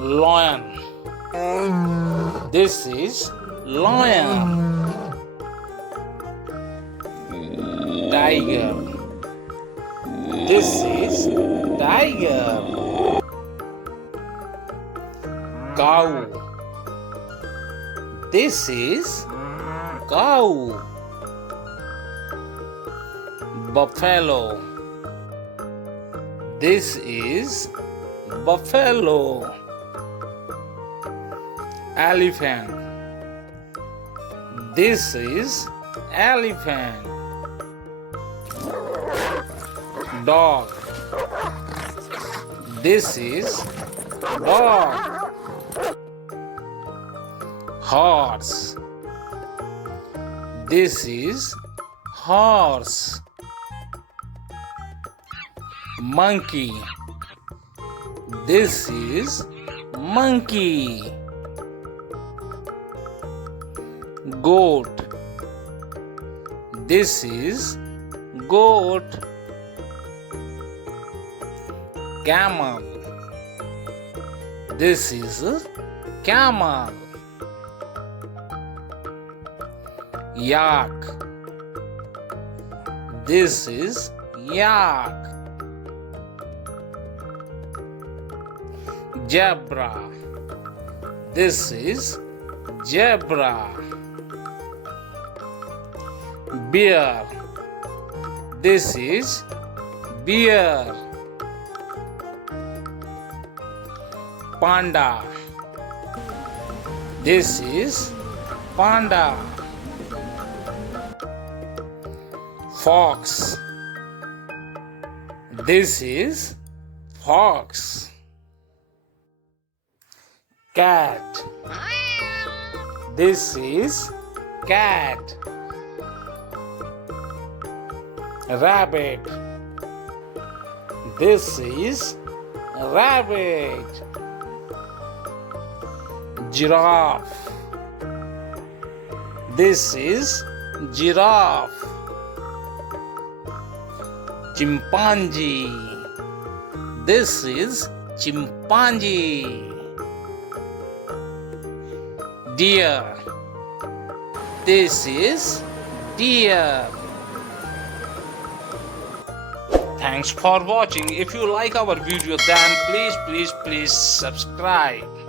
Lion. This is lion. Tiger. This is tiger. Cow. This is cow. Buffalo. This is buffalo. Elephant. This is elephant. Dog. This is dog. Horse. This is horse. Monkey. This is monkey. Goat. This is goat. Camel. This is camel. Yak. This is yak. Zebra. This is zebra. Bear. This is bear. Panda. This is panda. Fox. This is fox. Cat. This is cat. Rabbit. This is rabbit. Giraffe. This is giraffe. Chimpanzee. This is chimpanzee. Deer. This is deer. Thanks for watching. If you like our video, then please subscribe.